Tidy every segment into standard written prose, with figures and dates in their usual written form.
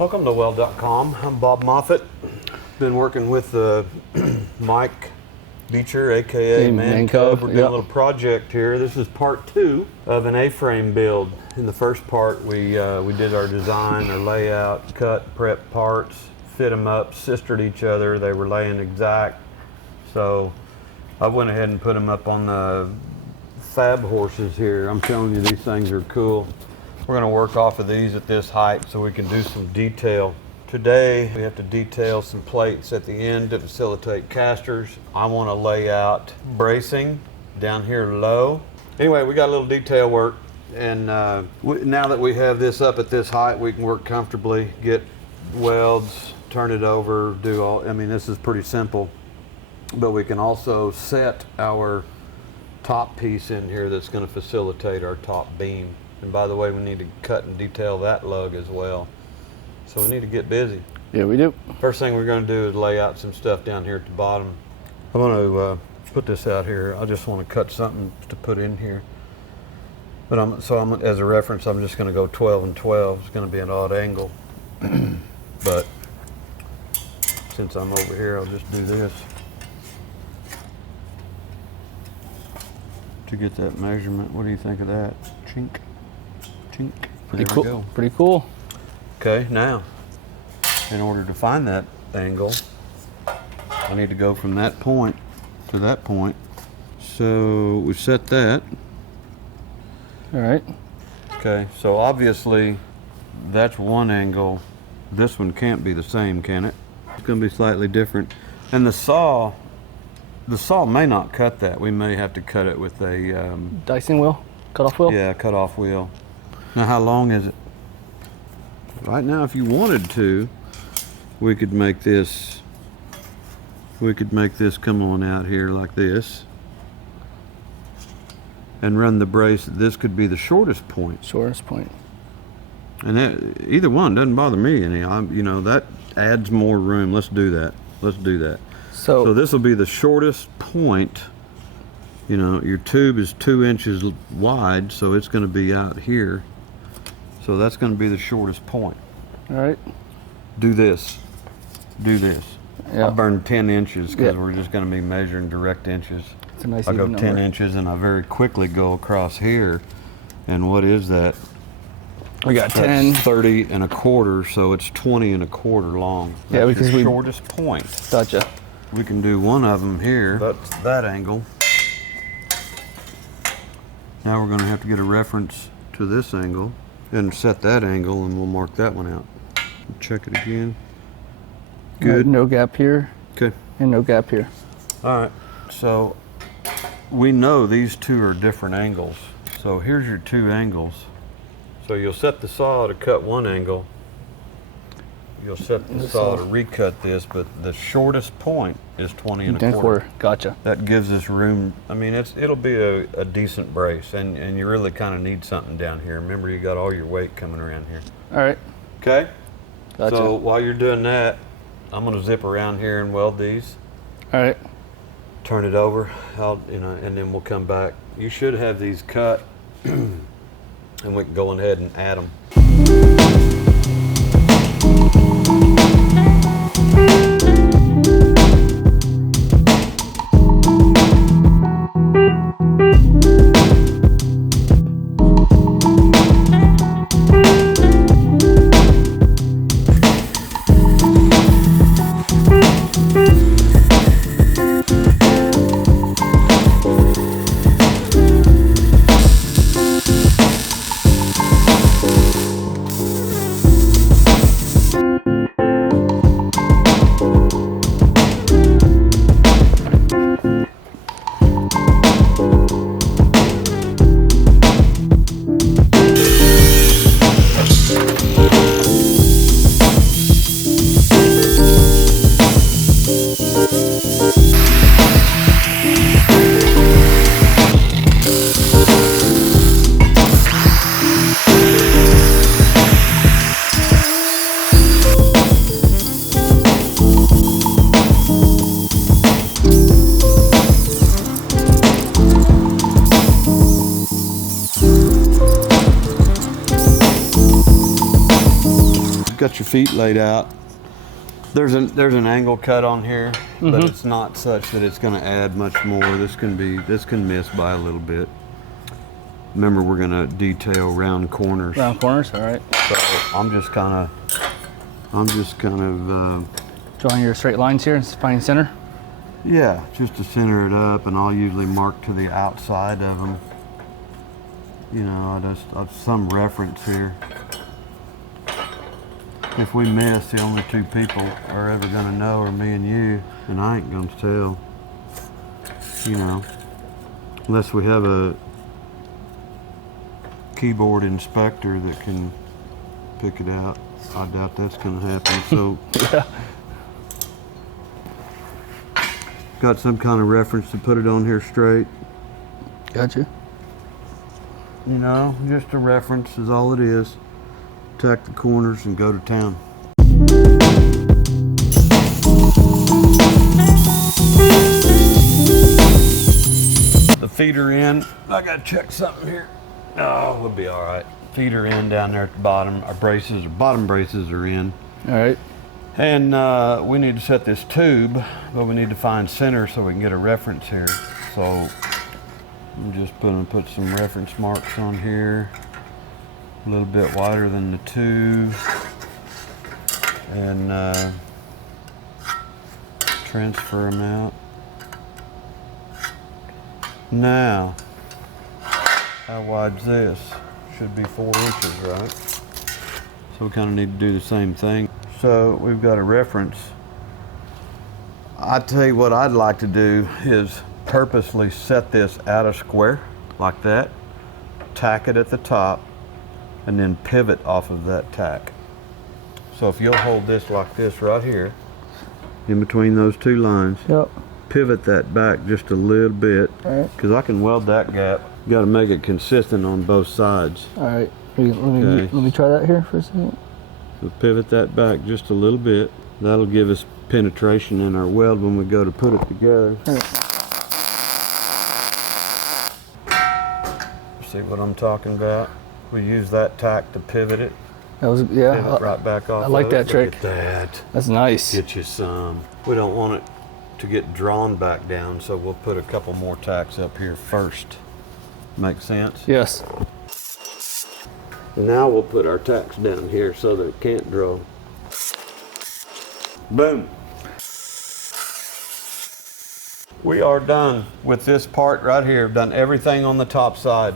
Welcome to Weld.com. I'm Bob Moffett. Been working with Mike Beecher, aka Man Cub. We're doing a little project here. This is part 2 of an A-frame build. In the first part, we did our design, our layout, cut, prep parts, fit them up, sistered each other. They were laying exact. So I went ahead and put them up on the fab horses here. I'm telling you, these things are cool. We're going to work off of these at this height so we can do some detail. Today we have to detail some plates at the end to facilitate casters. I want to lay out bracing down here low. Anyway, we got a little detail work, and now that we have this up at this height, we can work comfortably, get welds, turn it over, do all. I mean, this is pretty simple, but we can also set our top piece in here that's going to facilitate our top beam. And by the way, we need to cut and detail that lug as well. So we need to get busy. Yeah, we do. First thing we're going to do is lay out some stuff down here at the bottom. I'm going to put this out here. I just want to cut something to put in here. But as a reference, I'm just going to go 12 and 12. It's going to be an odd angle. But since I'm over here, I'll just do this to get that measurement. What do you think of that? Chink. Chink. Pretty cool. Pretty cool. Okay, now, in order to find that angle, I need to go from that point to that point. So we set that. All right. Okay, so obviously that's one angle. This one can't be the same, can it? It's going to be slightly different. And the saw may not cut that. We may have to cut it with a dicing wheel, cut-off wheel. Yeah, cut-off wheel. Now, how long is it? Right now, if you wanted to, we could make this come on out here like this and run the brace. This could be the shortest point. Shortest point. And either one doesn't bother me any. That adds more room. Let's do that. Let's do that. So this will be the shortest point. Your tube is 2 inches wide, so it's going to be out here. So that's going to be the shortest point. All right. Do this. Do this. Yeah. I burned 10 inches because we're just going to be measuring direct inches. It's a nice I go even 10 number. inches and I very quickly go across here. And what is that? We got 10. 30 and a quarter, so it's 20 and a quarter long. That's Yeah, because the shortest point. Gotcha. We can do one of them here. That's that angle. Now we're going to have to get a reference to this angle and set that angle, and we'll mark that one out. Check it again. Good. No gap here. Okay. And no gap here. All right. So we know these two are different angles. So here's your two angles. So you'll set the saw to cut one angle. You'll set the saw to recut this, but the shortest point is 20 and a quarter. Gotcha. That gives us room. I mean, it'll be a decent brace, and you really kind of need something down here. Remember, you got all your weight coming around here. All right. Okay. Gotcha. So while you're doing that, I'm going to zip around here and weld these. All right. Turn it over, and then we'll come back. You should have these cut, and we can go ahead and add them. got your feet laid out. There's an angle cut on here, but it's not such that it's going to add much more. This can miss by a little bit. Remember, we're going to detail round corners. Round corners, all right. So I'm just kind of drawing your straight lines here and finding center. Yeah, just to center it up, and I'll usually mark to the outside of them. You know, I've some reference here. If we miss, the only two people are ever going to know are me and you, and I ain't going to tell. You know, unless we have a keyboard inspector that can pick it out. I doubt that's going to happen. So, yeah. Got some kind of reference to put it on here straight. Gotcha. You know, just a reference is all it is. Tack the corners and go to town. The feeder end, I gotta check something here. Oh, we'll be all right. Feeder end down there at the bottom. Our bottom braces are in. All right. And we need to set this tube, but we need to find center so we can get a reference here. So I'm just gonna put some reference marks on here. A little bit wider than the two, and transfer them out. Now, how wide's this? Should be 4 inches, right? So we kind of need to do the same thing. So we've got a reference. I tell you what I'd like to do is purposely set this out of square like that, tack it at the top, and then pivot off of that tack. So if you'll hold this like this right here, in between those two lines, yep. Pivot that back just a little bit, because I can weld that gap. You got to make it consistent on both sides. All right, let me try that here for a second. So pivot that back just a little bit. That'll give us penetration in our weld when we go to put it together. See what I'm talking about? We use that tack to pivot it. That was, yeah. Pivot right back off. I like that trick. Look at that. That's nice. Get you some. We don't want it to get drawn back down, so we'll put a couple more tacks up here first. Make sense? Yes. Now we'll put our tacks down here so that it can't draw. Boom. We are done with this part right here. We've done everything on the top side.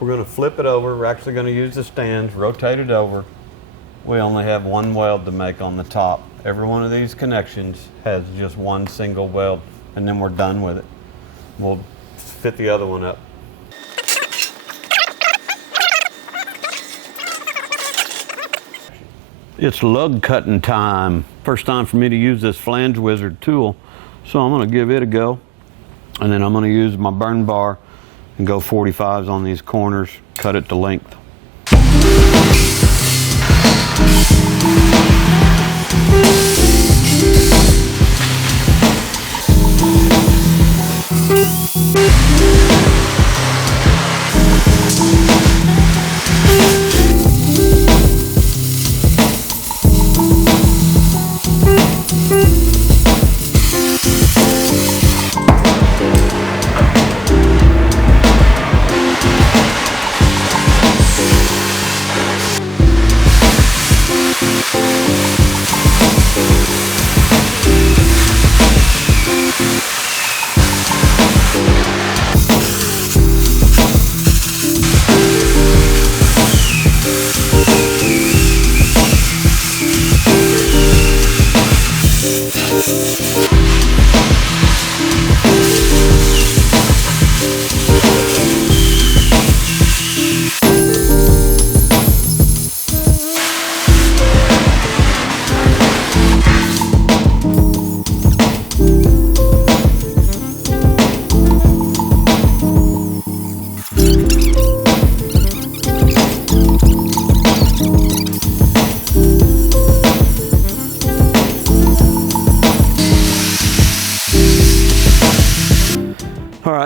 We're going to flip it over. We're actually going to use the stands, rotate it over. We only have one weld to make on the top. Every one of these connections has just one single weld, and then we're done with it. We'll fit the other one up. It's lug cutting time. First time for me to use this Flange Wizard tool, so I'm going to give it a go. And then I'm going to use my burn bar and go 45s on these corners, cut it to length.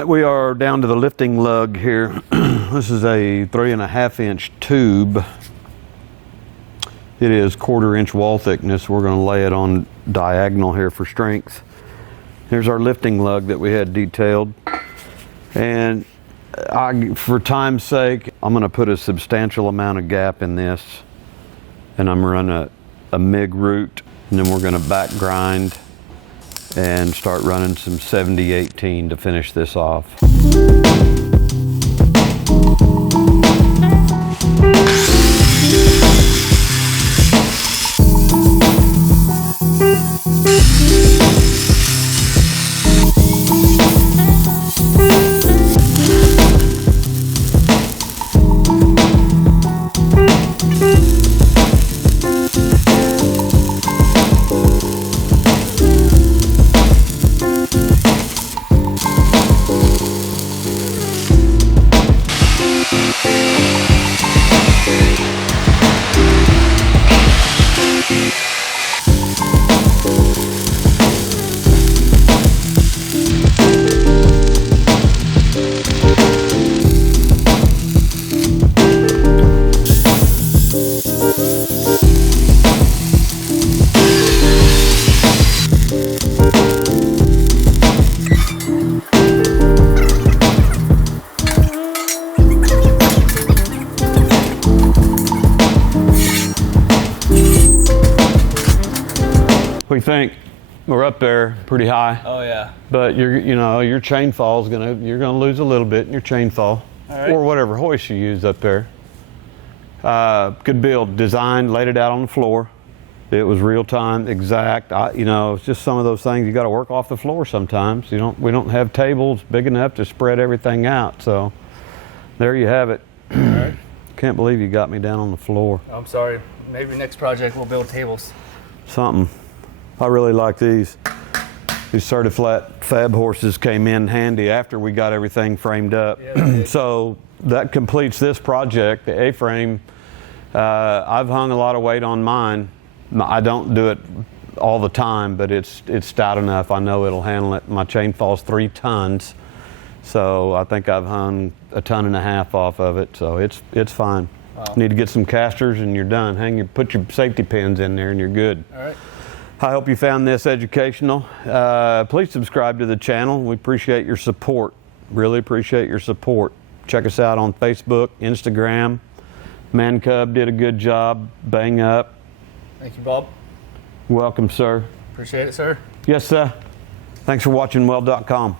We are down to the lifting lug here. This is a 3.5 inch tube. It is 1/4 inch wall thickness. We're going to lay it on diagonal here for strength. Here's our lifting lug that we had detailed. And for time's sake, I'm going to put a substantial amount of gap in this. And I'm running a MIG root. And then we're going to back grind and start running some 70-18 to finish this off. What do you think? We're up there pretty high. Oh yeah. But your chain fall is you're gonna lose a little bit in your chain fall, or whatever hoist you use up there. Good build, designed, laid it out on the floor. It was real time, exact. It's just some of those things you got to work off the floor sometimes. We don't have tables big enough to spread everything out. So there you have it. All right. Can't believe you got me down on the floor. I'm sorry. Maybe next project we'll build tables. Something. I really like these. These certi-flat fab horses came in handy after we got everything framed up. Yeah, So that completes this project, the A-frame. I've hung a lot of weight on mine. I don't do it all the time, but it's stout enough. I know it'll handle it. My chain fall's 3 tons, so I think I've hung 1.5 tons off of it. So it's fine. Wow. Need to get some casters and you're done. Put your safety pins in there and you're good. All right. I hope you found this educational. Please subscribe to the channel. We appreciate your support. Really appreciate your support. Check us out on Facebook, Instagram. Man Cub did a good job. Bang up. Thank you, Bob. Welcome, sir. Appreciate it, sir. Yes, sir. Thanks for watching Weld.com.